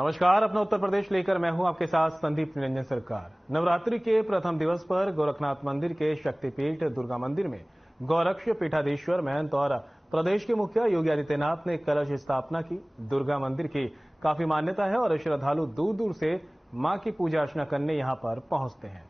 नमस्कार, अपना उत्तर प्रदेश लेकर मैं हूं आपके साथ संदीप निरंजन सरकार। नवरात्रि के प्रथम दिवस पर गोरखनाथ मंदिर के शक्तिपीठ दुर्गा मंदिर में गौरक्ष पीठाधीश्वर महंत और प्रदेश के मुखिया योगी आदित्यनाथ ने कलश स्थापना की। दुर्गा मंदिर की काफी मान्यता है और श्रद्धालु दूर दूर से मां की पूजा अर्चना करने यहां पर पहुंचते हैं।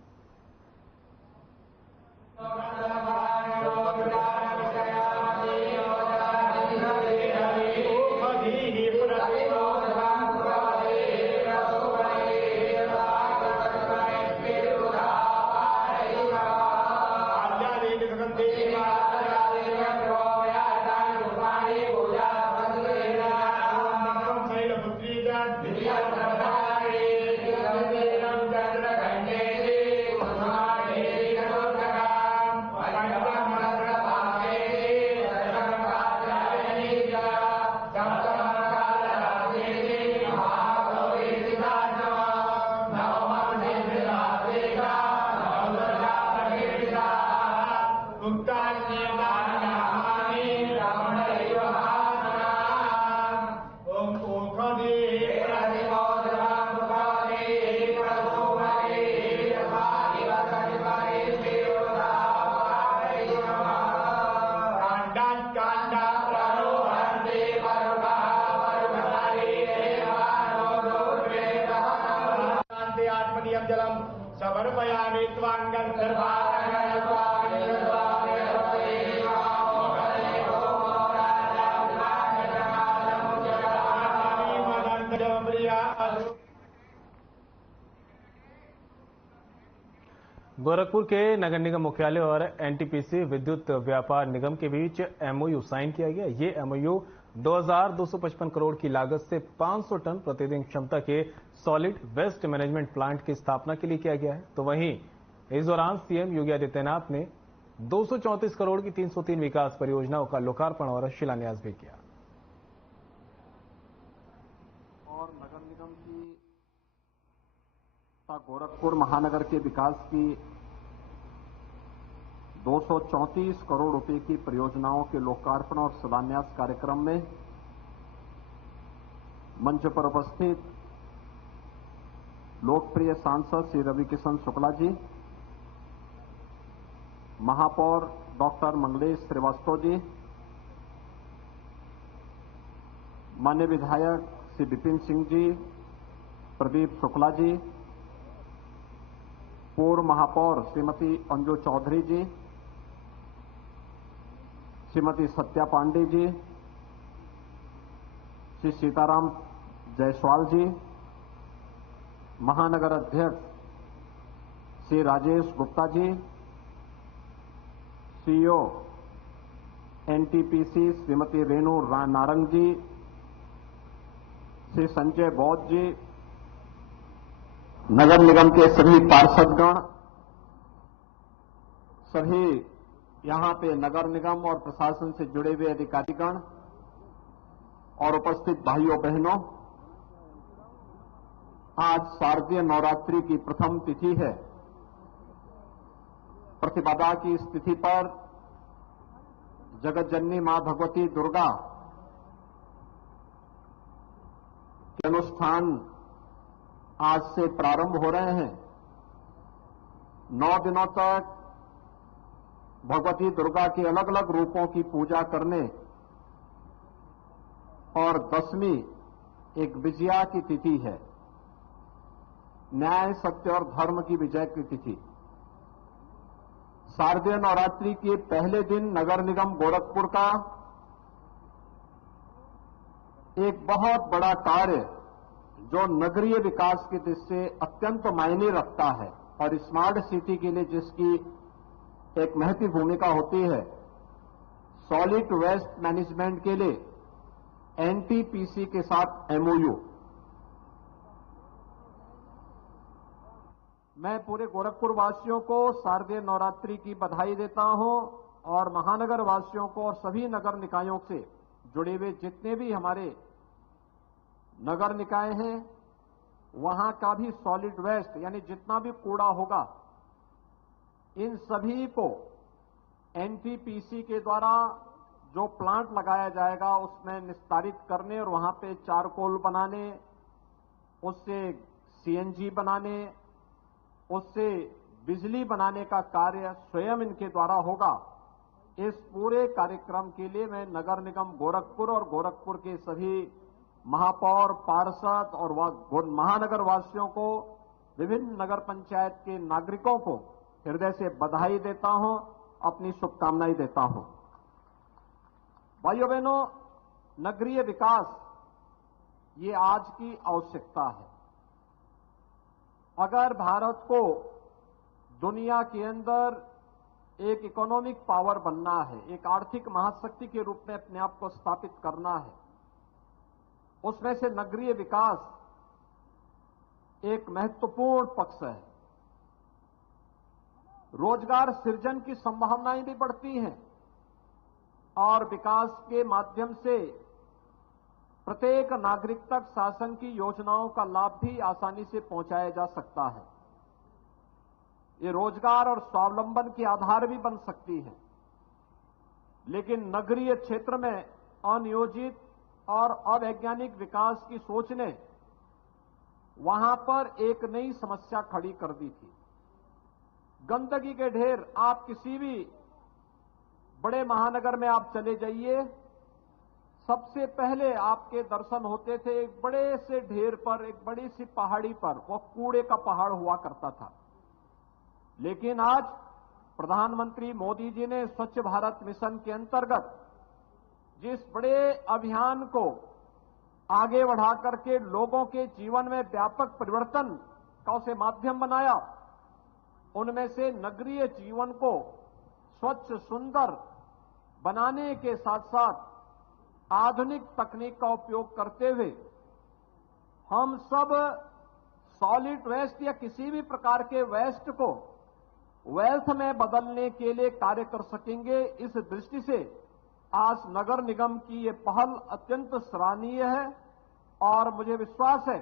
गोरखपुर के नगर निगम मुख्यालय और एनटीपीसी विद्युत व्यापार निगम के बीच एमओयू साइन किया गया। ये एमओयू 2255 करोड़ की लागत से 500 टन प्रतिदिन क्षमता के सॉलिड वेस्ट मैनेजमेंट प्लांट की स्थापना के लिए किया गया है। तो वहीं इस दौरान सीएम योगी आदित्यनाथ ने 234 करोड़ की 303 विकास परियोजनाओं का लोकार्पण और शिलान्यास भी किया। और नगर निगम की गोरखपुर महानगर के विकास की 234 करोड़ रुपए की परियोजनाओं के लोकार्पण और शिलान्यास कार्यक्रम में मंच पर उपस्थित लोकप्रिय सांसद श्री रविकिशन शुक्ला जी, महापौर डॉक्टर मंगलेश श्रीवास्तव जी, माननीय विधायक श्री विपिन सिंह जी, प्रदीप शुक्ला जी, पूर्व महापौर श्रीमती अंजू चौधरी जी, श्रीमती सत्या पांडे जी, श्री सीताराम जायसवाल जी, महानगर अध्यक्ष श्री राजेश गुप्ता जी, सीईओ एनटीपीसी श्रीमती रेणु नारंग जी, श्री संजय बौद्ध जी, नगर निगम के सभी पार्षदगण, सभी यहां पे नगर निगम और प्रशासन से जुड़े हुए अधिकारीगण और उपस्थित भाइयों बहनों, आज शारदीय नवरात्रि की प्रथम तिथि है। प्रतिपदा की इस तिथि पर जगत जननी मां भगवती दुर्गा के अनुष्ठान आज से प्रारंभ हो रहे हैं। 9 दिनों तक भगवती दुर्गा के अलग अलग रूपों की पूजा करने और 10वीं एक विजया की तिथि है, न्याय सत्य और धर्म की विजय की तिथि। शारदीय नवरात्रि के पहले दिन नगर निगम गोरखपुर का एक बहुत बड़ा कार्य जो नगरीय विकास की दृष्टि से अत्यंत मायने रखता है और स्मार्ट सिटी के लिए जिसकी एक महत्वपूर्ण भूमिका होती है, सॉलिड वेस्ट मैनेजमेंट के लिए एनटीपीसी के साथ एमओयू। मैं पूरे गोरखपुर वासियों को शारदीय नवरात्रि की बधाई देता हूं और महानगर वासियों को और सभी नगर निकायों से जुड़े हुए जितने भी हमारे नगर निकाय हैं, वहां का भी सॉलिड वेस्ट यानी जितना भी कूड़ा होगा, इन सभी को एनटीपीसी के द्वारा जो प्लांट लगाया जाएगा उसमें निस्तारित करने और वहां पे चारकोल बनाने, उससे सीएनजी बनाने, उससे बिजली बनाने का कार्य स्वयं इनके द्वारा होगा। इस पूरे कार्यक्रम के लिए मैं नगर निगम गोरखपुर और गोरखपुर के सभी महापौर, पार्षद और महानगर वासियों को, विभिन्न नगर पंचायत के नागरिकों को हृदय से बधाई देता हूं, अपनी शुभकामनाएं देता हूं। भाइयों बहनों, नगरीय विकास ये आज की आवश्यकता है। अगर भारत को दुनिया के अंदर एक इकोनॉमिक पावर बनना है, एक आर्थिक महाशक्ति के रूप में अपने आप को स्थापित करना है, उसमें से नगरीय विकास एक महत्वपूर्ण पक्ष है। रोजगार सृजन की संभावनाएं भी बढ़ती हैं और विकास के माध्यम से प्रत्येक नागरिक तक शासन की योजनाओं का लाभ भी आसानी से पहुंचाया जा सकता है। ये रोजगार और स्वावलंबन के आधार भी बन सकती है। लेकिन नगरीय क्षेत्र में अनियोजित और अवैज्ञानिक विकास की सोच ने वहां पर एक नई समस्या खड़ी कर दी थी। गंदगी के ढेर, आप किसी भी बड़े महानगर में आप चले जाइए, सबसे पहले आपके दर्शन होते थे एक बड़े से ढेर पर, एक बड़ी सी पहाड़ी पर, वो कूड़े का पहाड़ हुआ करता था। लेकिन आज प्रधानमंत्री मोदी जी ने स्वच्छ भारत मिशन के अंतर्गत जिस बड़े अभियान को आगे बढ़ा करके लोगों के जीवन में व्यापक परिवर्तन का उसे माध्यम बनाया, उनमें से नगरीय जीवन को स्वच्छ सुंदर बनाने के साथ साथ आधुनिक तकनीक का उपयोग करते हुए हम सब सॉलिड वेस्ट या किसी भी प्रकार के वेस्ट को वेल्थ में बदलने के लिए कार्य कर सकेंगे। इस दृष्टि से आज नगर निगम की ये पहल अत्यंत सराहनीय है और मुझे विश्वास है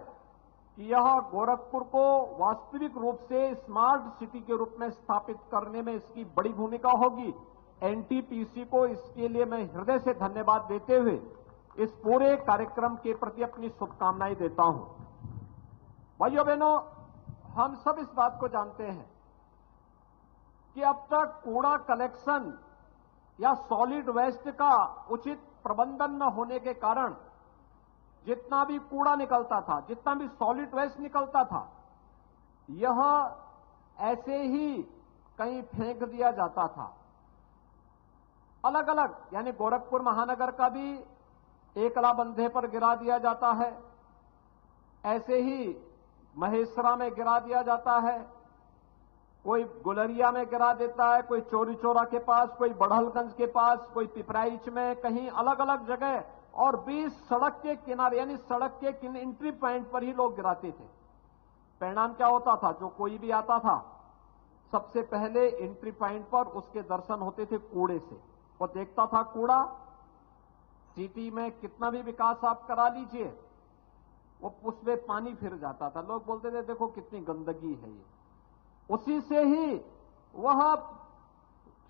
कि यह गोरखपुर को वास्तविक रूप से स्मार्ट सिटी के रूप में स्थापित करने में इसकी बड़ी भूमिका होगी। एनटीपीसी को इसके लिए मैं हृदय से धन्यवाद देते हुए इस पूरे कार्यक्रम के प्रति अपनी शुभकामनाएं देता हूं। भाइयों बहनों, हम सब इस बात को जानते हैं कि अब तक कूड़ा कलेक्शन या सॉलिड वेस्ट का उचित प्रबंधन न होने के कारण जितना भी कूड़ा निकलता था, जितना भी सॉलिड वेस्ट निकलता था, यह ऐसे ही कहीं फेंक दिया जाता था। अलग अलग, यानी गोरखपुर महानगर का भी एकला बंधे पर गिरा दिया जाता है, ऐसे ही महेसरा में गिरा दिया जाता है, कोई गुलरिया में गिरा देता है, कोई चोरी चौरा के पास, कोई बढ़लगंज के पास, कोई पिपराइच में, कहीं अलग अलग जगह, और 20 सड़क के किनारे यानी सड़क के एंट्री पॉइंट पर ही लोग गिराते थे। परिणाम क्या होता था? जो कोई भी आता था सबसे पहले एंट्री पॉइंट पर उसके दर्शन होते थे कूड़े से। वो देखता था कूड़ा, सिटी में कितना भी विकास आप करा लीजिए, वो उसमें पानी फिर जाता था। लोग बोलते थे देखो कितनी गंदगी है ये। उसी से ही वह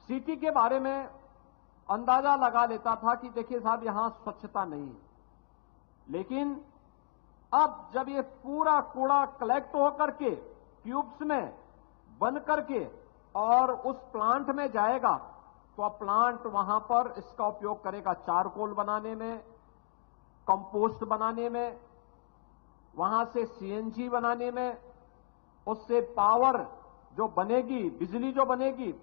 सिटी के बारे में अंदाजा लगा लेता था कि देखिए साहब यहां स्वच्छता नहीं है। लेकिन अब जब ये पूरा कूड़ा कलेक्ट होकर के ट्यूब्स में बन करके और उस प्लांट में जाएगा, तो प्लांट वहां पर इसका उपयोग करेगा चारकोल बनाने में, कंपोस्ट बनाने में, वहां से सीएनजी बनाने में, उससे पावर जो बनेगी, बिजली जो बनेगी,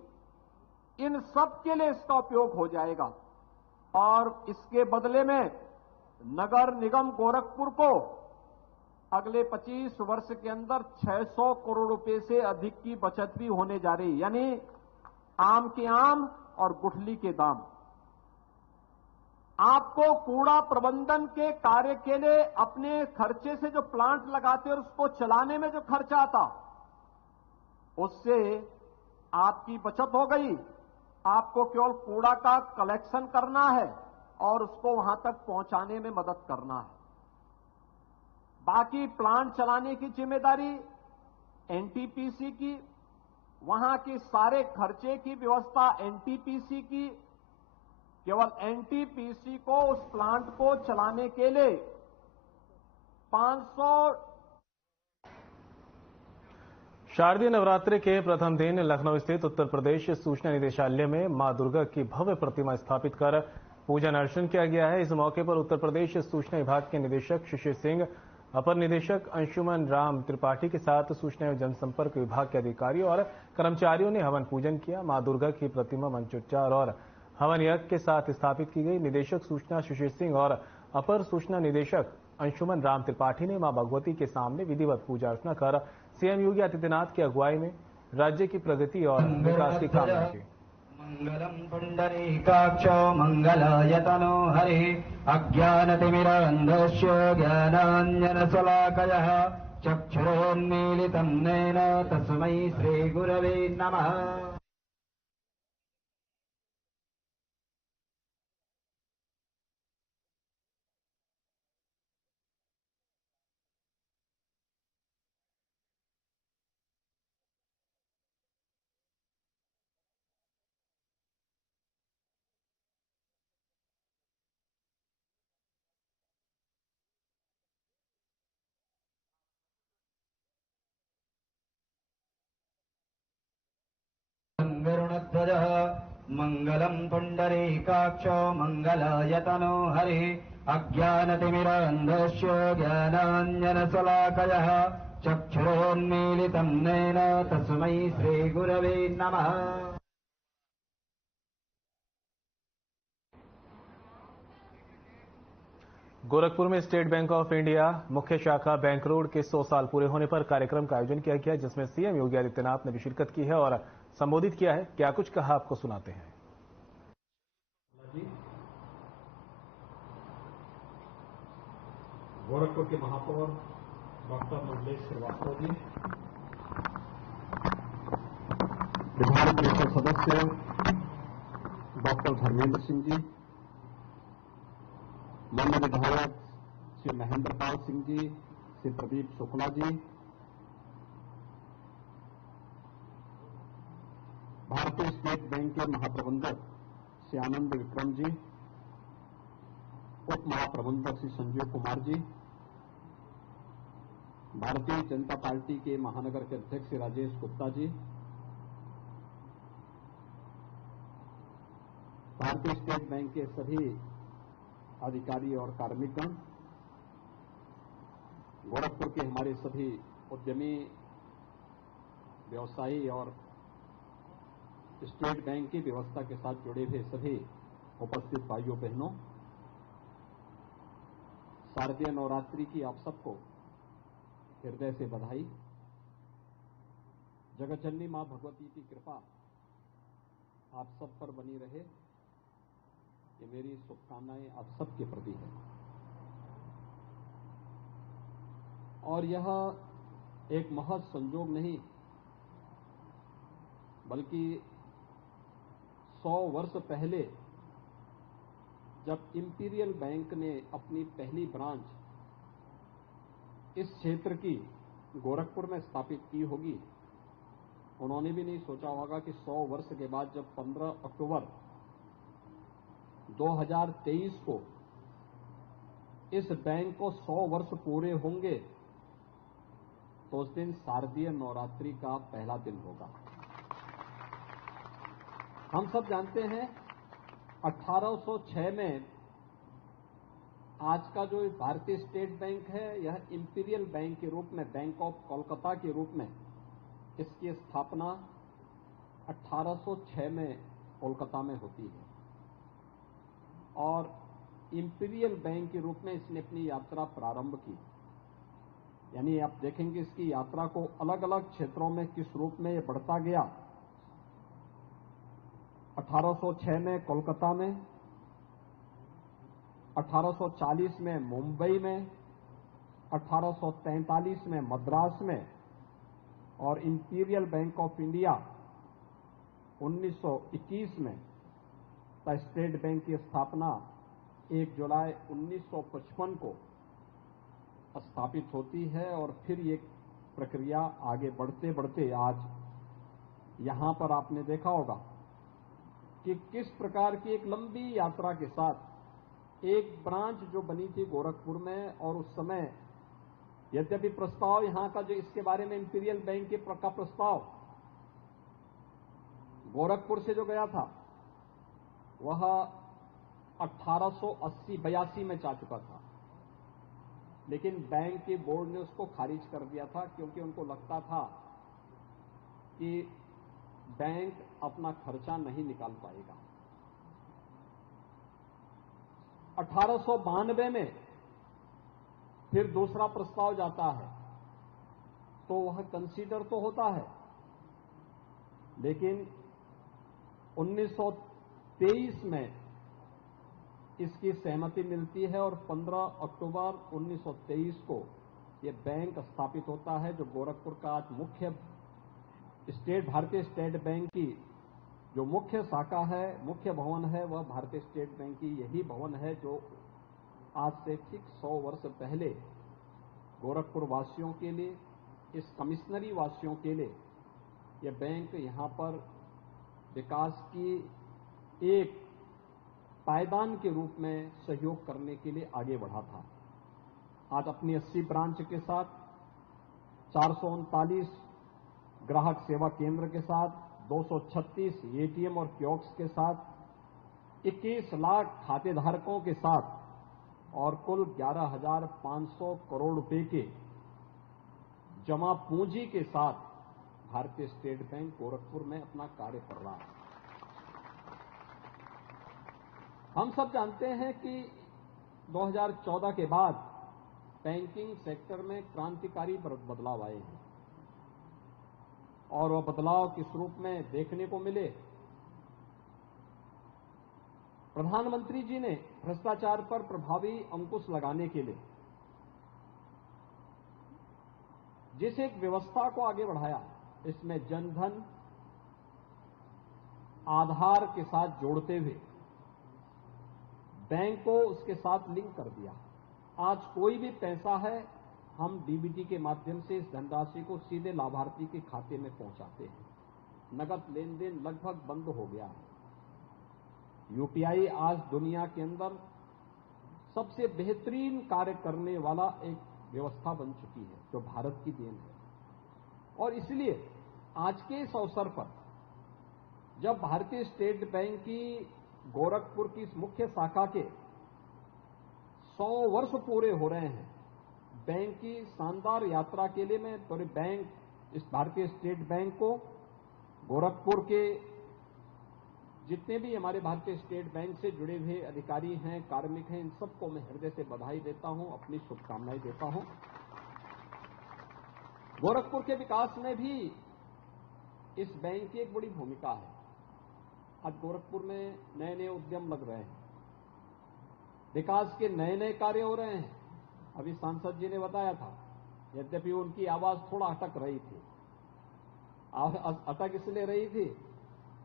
इन सब के लिए इसका उपयोग हो जाएगा। और इसके बदले में नगर निगम गोरखपुर को अगले 25 वर्ष के अंदर 600 करोड़ रुपए से अधिक की बचत भी होने जा रही है। यानी आम के आम और गुठली के दाम। आपको कूड़ा प्रबंधन के कार्य के लिए अपने खर्चे से जो प्लांट लगाते और उसको चलाने में जो खर्चा आता, उससे आपकी बचत हो गई। आपको केवल कूड़ा का कलेक्शन करना है और उसको वहां तक पहुंचाने में मदद करना है। बाकी प्लांट चलाने की जिम्मेदारी एनटीपीसी की, वहां के सारे खर्चे की व्यवस्था एनटीपीसी की। केवल एनटीपीसी को उस प्लांट को चलाने के लिए 500 शारदीय नवरात्रि के प्रथम दिन लखनऊ स्थित उत्तर प्रदेश सूचना निदेशालय में मां दुर्गा की भव्य प्रतिमा स्थापित कर पूजन अर्चन किया गया है। इस मौके पर उत्तर प्रदेश सूचना विभाग के निदेशक शिशिर सिंह, अपर निदेशक अंशुमन राम त्रिपाठी के साथ सूचना एवं जनसंपर्क विभाग के अधिकारियों और कर्मचारियों ने हवन पूजन किया। मां दुर्गा की प्रतिमा मंत्रोच्चार और हवन यज्ञ के साथ स्थापित की गई। निदेशक सूचना शिशिर सिंह और अपर सूचना निदेशक अंशुमन राम त्रिपाठी ने मां भगवती के सामने विधिवत पूजा अर्चना कर सीएम योगी आदित्यनाथ की अगुवाई में राज्य की प्रगति और विकास की कामना की। मंगलम पुंडरीकाक्ष मंगलायतनो हरि अज्ञानतिमिरान्धस्य ज्ञानाञ्जनशलाकयः चक्षुरोन्मीलितं येन तस्मै श्रीगुरवे नमः। गरुणध्वजः मंगलम पुंडरीकाक्ष मंगलायतनो हरि अज्ञानतिमिरान्धस्य ज्ञानाञ्जनशलाकयः चक्षुरोन्मीलितं येन तस्मै श्रीगुरवे नमः। गोरखपुर में स्टेट बैंक ऑफ इंडिया मुख्य शाखा बैंक रोड के 100 साल पूरे होने पर कार्यक्रम का आयोजन किया गया, जिसमें सीएम योगी आदित्यनाथ ने भी शिरकत की है और संबोधित किया है। क्या कुछ कहा, आपको सुनाते हैं। गोरखपुर के महापौर डॉक्टर मंगलेश श्रीवास्तव जी, विधान परिषद सदस्य डॉक्टर धर्मेंद्र सिंह जी, माननीय विधायक श्री महेंद्र पाल सिंह जी, श्री प्रदीप शुक्ला जी, भारतीय स्टेट बैंक के महाप्रबंधक श्री आनंद विक्रम जी, उप महाप्रबंधक श्री संजीव कुमार जी, भारतीय जनता पार्टी के महानगर के अध्यक्ष श्री राजेश गुप्ता जी, भारतीय स्टेट बैंक के सभी अधिकारी और कार्मिकगण, गोरखपुर के हमारे सभी उद्यमी, व्यवसायी और स्टेट बैंक की व्यवस्था के साथ जुड़े हुए सभी उपस्थित भाइयों बहनों, शारदीय नवरात्रि की आप सबको हृदय से बधाई। जगतजननी मां भगवती की कृपा आप सब पर बनी रहे, ये मेरी शुभकामनाएं आप सबके प्रति है। और यह एक महज संजोग नहीं, बल्कि 100 वर्ष पहले जब इंपीरियल बैंक ने अपनी पहली ब्रांच इस क्षेत्र की गोरखपुर में स्थापित की होगी, उन्होंने भी नहीं सोचा होगा कि 100 वर्ष के बाद जब 15 अक्टूबर 2023 को इस बैंक को 100 वर्ष पूरे होंगे, तो उस दिन शारदीय नवरात्रि का पहला दिन होगा। हम सब जानते हैं 1806 में आज का जो भारतीय स्टेट बैंक है, यह इंपीरियल बैंक के रूप में, बैंक ऑफ कोलकाता के रूप में इसकी स्थापना 1806 में कोलकाता में होती है और इंपीरियल बैंक के रूप में इसने अपनी यात्रा प्रारंभ की। यानी आप देखेंगे इसकी यात्रा को अलग अलग क्षेत्रों में किस रूप में ये बढ़ता गया। 1806 में कोलकाता में, 1840 में मुंबई में, 1843 में मद्रास में और इंपीरियल बैंक ऑफ इंडिया 1921 में स्टेट बैंक की स्थापना 1 जुलाई 1955 को स्थापित होती है और फिर ये प्रक्रिया आगे बढ़ते बढ़ते आज यहां पर आपने देखा होगा कि किस प्रकार की एक लंबी यात्रा के साथ एक ब्रांच जो बनी थी गोरखपुर में, और उस समय यद्यपि प्रस्ताव यहां का जो इसके बारे में इंपीरियल बैंक के का प्रस्ताव गोरखपुर से जो गया था वह 1882 में जा चुका था, लेकिन बैंक के बोर्ड ने उसको खारिज कर दिया था क्योंकि उनको लगता था कि बैंक अपना खर्चा नहीं निकाल पाएगा। 1892 में फिर दूसरा प्रस्ताव जाता है तो वह कंसीडर तो होता है, लेकिन 1923 में इसकी सहमति मिलती है और 15 अक्टूबर 1923 को यह बैंक स्थापित होता है, जो गोरखपुर का आज मुख्य भारतीय स्टेट बैंक की जो मुख्य शाखा है, मुख्य भवन है, वह भारतीय स्टेट बैंक की यही भवन है जो आज से ठीक 100 वर्ष पहले गोरखपुर वासियों के लिए, इस कमिश्नरी वासियों के लिए यह बैंक यहां पर विकास की एक पायदान के रूप में सहयोग करने के लिए आगे बढ़ा था। आज अपनी 80 ब्रांच के साथ, 439 ग्राहक सेवा केंद्र के साथ, 236 एटीएम और कियोस्क के साथ, 21 लाख खातेधारकों के साथ और कुल 11,500 करोड़ रुपए के जमा पूंजी के साथ भारतीय स्टेट बैंक गोरखपुर में अपना कार्य कर रहा है। हम सब जानते हैं कि 2014 के बाद बैंकिंग सेक्टर में क्रांतिकारी बदलाव आए हैं और वह बदलाव किस रूप में देखने को मिले। प्रधानमंत्री जी ने भ्रष्टाचार पर प्रभावी अंकुश लगाने के लिए जिस एक व्यवस्था को आगे बढ़ाया, इसमें जनधन आधार के साथ जोड़ते हुए बैंक को उसके साथ लिंक कर दिया। आज कोई भी पैसा है, हम डीबीटी के माध्यम से इस धनराशि को सीधे लाभार्थी के खाते में पहुंचाते हैं। नगद लेन देन लगभग बंद हो गया है। यूपीआई आज दुनिया के अंदर सबसे बेहतरीन कार्य करने वाला एक व्यवस्था बन चुकी है, जो भारत की देन है। और इसलिए आज के इस अवसर पर जब भारतीय स्टेट बैंक की गोरखपुर की इस मुख्य शाखा के 100 वर्ष पूरे हो रहे हैं, बैंक की शानदार यात्रा के लिए मैं पूरे बैंक, इस भारतीय स्टेट बैंक को, गोरखपुर के जितने भी हमारे भारतीय स्टेट बैंक से जुड़े हुए अधिकारी हैं, कार्मिक हैं, इन सबको मैं हृदय से बधाई देता हूं, अपनी शुभकामनाएं देता हूं। गोरखपुर के विकास में भी इस बैंक की एक बड़ी भूमिका है। आज गोरखपुर में नए नए उद्यम लग रहे हैं, विकास के नए नए कार्य हो रहे हैं। अभी सांसद जी ने बताया था, यद्यपि उनकी आवाज थोड़ा अटक रही थी। अटक इसलिए रही थी,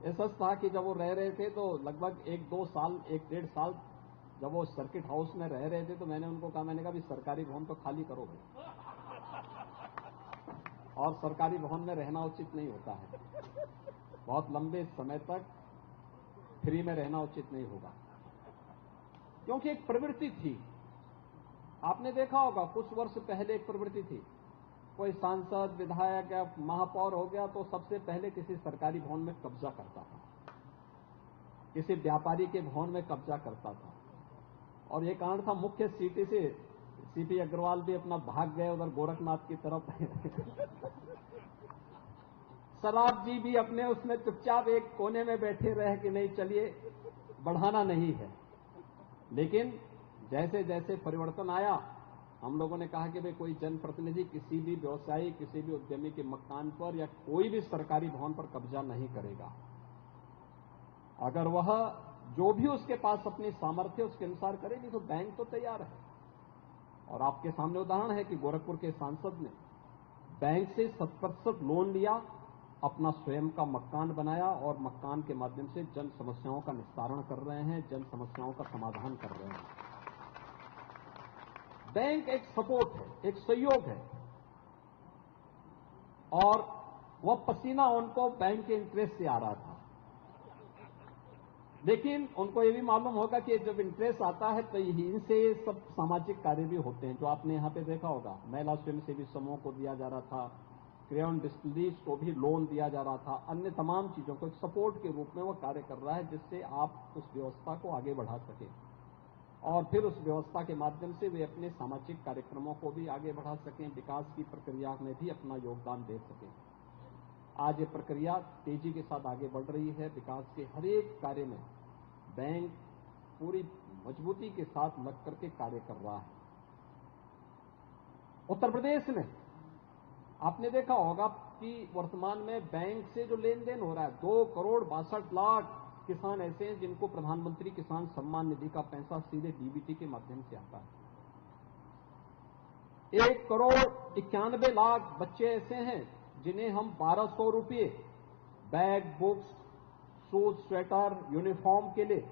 ऐसा था कि जब वो रह रहे थे तो लगभग 1-2 साल, 1-1.5 साल जब वो सर्किट हाउस में रह रहे थे तो मैंने उनको कहा, मैंने कहा भी सरकारी भवन तो खाली करो भाई, और सरकारी भवन में रहना उचित नहीं होता है। बहुत लंबे समय तक फ्री में रहना उचित नहीं होगा, क्योंकि एक प्रवृत्ति थी। आपने देखा होगा कुछ वर्ष पहले एक प्रवृत्ति थी, कोई सांसद, विधायक या महापौर हो गया तो सबसे पहले किसी सरकारी भवन में कब्जा करता था, किसी व्यापारी के भवन में कब्जा करता था। और ये कारण था, मुख्य सिटी से सीपी अग्रवाल भी अपना भाग गए उधर गोरखनाथ की तरफ। सराफ जी भी अपने उसमें चुपचाप एक कोने में बैठे रहे कि नहीं, चलिए बढ़ाना नहीं है। लेकिन जैसे जैसे परिवर्तन आया, हम लोगों ने कहा कि भाई कोई जनप्रतिनिधि किसी भी व्यवसायी, किसी भी उद्यमी के मकान पर या कोई भी सरकारी भवन पर कब्जा नहीं करेगा। अगर वह जो भी उसके पास अपनी सामर्थ्य उसके अनुसार करेगी तो बैंक तो तैयार है। और आपके सामने उदाहरण है कि गोरखपुर के सांसद ने बैंक से 7% लोन लिया, अपना स्वयं का मकान बनाया और मकान के माध्यम से जन समस्याओं का निस्तारण कर रहे हैं, जन समस्याओं का समाधान कर रहे हैं। बैंक एक सपोर्ट है, एक सहयोग है, और वह पसीना उनको बैंक के इंटरेस्ट से आ रहा था। लेकिन उनको ये भी मालूम होगा कि जब इंटरेस्ट आता है तो इनसे सब सामाजिक कार्य भी होते हैं, जो आपने यहाँ पे देखा होगा। महिला स्वयंसेवी समूह को दिया जा रहा था, क्रेयॉन डिस्टिलरीज को भी लोन दिया जा रहा था, अन्य तमाम चीजों को सपोर्ट के रूप में वो कार्य कर रहा है, जिससे आप उस व्यवस्था को आगे बढ़ा सकें और फिर उस व्यवस्था के माध्यम से वे अपने सामाजिक कार्यक्रमों को भी आगे बढ़ा सकें, विकास की प्रक्रिया में भी अपना योगदान दे सकें। आज ये प्रक्रिया तेजी के साथ आगे बढ़ रही है। विकास के हर एक कार्य में बैंक पूरी मजबूती के साथ लग करके कार्य कर रहा है। उत्तर प्रदेश में आपने देखा होगा कि वर्तमान में बैंक से जो लेन देन हो रहा है, 2,62,00,000 किसान ऐसे हैं जिनको प्रधानमंत्री किसान सम्मान निधि का पैसा सीधे डीबीटी के माध्यम से आता है। 1,91,00,000 बच्चे ऐसे हैं जिन्हें हम 1,200 रुपये bag, books, shoes, sweater, uniform के लिए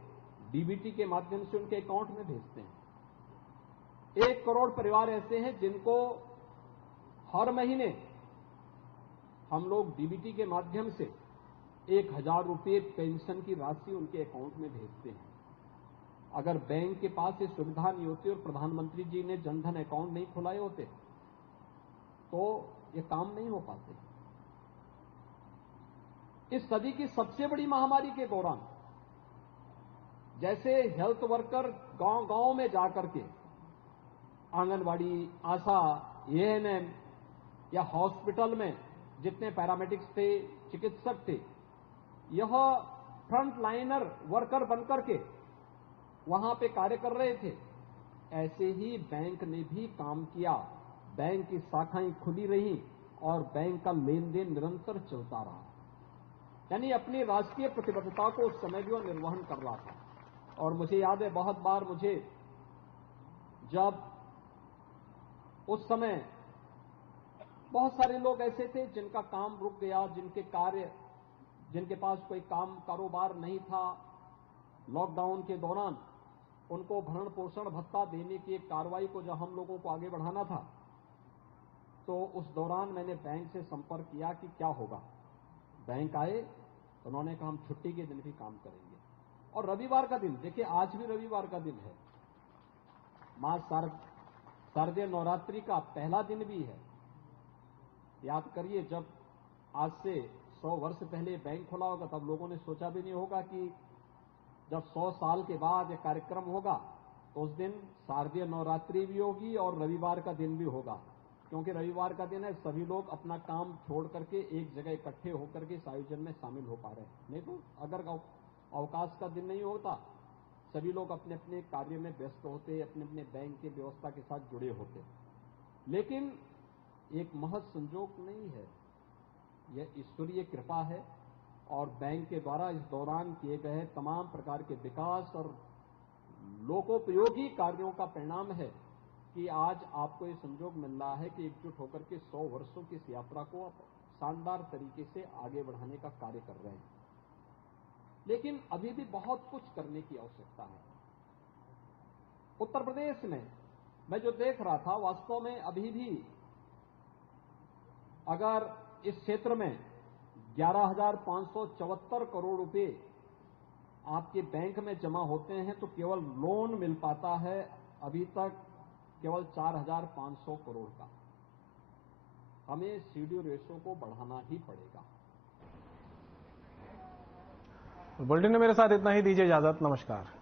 डीबीटी के माध्यम से उनके अकाउंट में भेजते हैं। 1 करोड़ परिवार ऐसे हैं जिनको हर महीने हम लोग डीबीटी के माध्यम से 1,000 रुपये पेंशन की राशि उनके अकाउंट में भेजते हैं। अगर बैंक के पास ये सुविधा नहीं होती और प्रधानमंत्री जी ने जनधन अकाउंट नहीं खुलाए होते तो ये काम नहीं हो पाते। इस सदी की सबसे बड़ी महामारी के दौरान जैसे हेल्थ वर्कर गांव-गांव में जाकर के आंगनवाड़ी, आशा, एएनएम या हॉस्पिटल में जितने पैरामेडिक्स थे, चिकित्सक थे, यह फ्रंट लाइनर वर्कर बनकर के वहां पे कार्य कर रहे थे, ऐसे ही बैंक ने भी काम किया। बैंक की शाखाएं खुली रही और बैंक का लेन देन निरंतर चलता रहा। यानी अपनी राष्ट्रीय प्रतिबद्धता को उस समय भी वह निर्वहन कर रहा था। और मुझे याद है बहुत बार मुझे जब उस समय बहुत सारे लोग ऐसे थे जिनका काम रुक गया, जिनके पास कोई कारोबार नहीं था, लॉकडाउन के दौरान उनको भरण पोषण भत्ता देने की एक कार्रवाई को जब हम लोगों को आगे बढ़ाना था, तो उस दौरान मैंने बैंक से संपर्क किया कि क्या होगा। बैंक आए, उन्होंने कहा हम छुट्टी के दिन भी काम करेंगे। और रविवार का दिन, देखिए आज भी रविवार का दिन है, मां शारदीय नवरात्रि का पहला दिन भी है। याद करिए, जब आज से 100 वर्ष पहले बैंक खुला होगा तब लोगों ने सोचा भी नहीं होगा कि जब 100 साल के बाद यह कार्यक्रम होगा तो उस दिन शारदीय नवरात्रि भी होगी और रविवार का दिन भी होगा। क्योंकि रविवार का दिन है, सभी लोग अपना काम छोड़ करके एक जगह इकट्ठे होकर के इस आयोजन में शामिल हो पा रहे हैं। नहीं तो अगर अवकाश का दिन नहीं होता, सभी लोग अपने अपने कार्य में व्यस्त होते, अपने अपने बैंक की व्यवस्था के साथ जुड़े होते। लेकिन एक महज संजोग नहीं है, यह ईश्वरीय कृपा है और बैंक के द्वारा इस दौरान किए गए तमाम प्रकार के विकास और लोकोपयोगी कार्यों का परिणाम है कि आज आपको ये संजोग मिल रहा है कि एकजुट होकर के 100 वर्षों की इस यात्रा को आप शानदार तरीके से आगे बढ़ाने का कार्य कर रहे हैं। लेकिन अभी भी बहुत कुछ करने की आवश्यकता है। उत्तर प्रदेश में मैं जो देख रहा था, वास्तव में अभी भी अगर इस क्षेत्र में 11,574 करोड़ रुपए आपके बैंक में जमा होते हैं तो केवल लोन मिल पाता है अभी तक केवल 4,500 करोड़ का। हमें सीडी रेशो को बढ़ाना ही पड़ेगा। बुलेटिन में मेरे साथ इतना ही, दीजिए इजाजत, नमस्कार।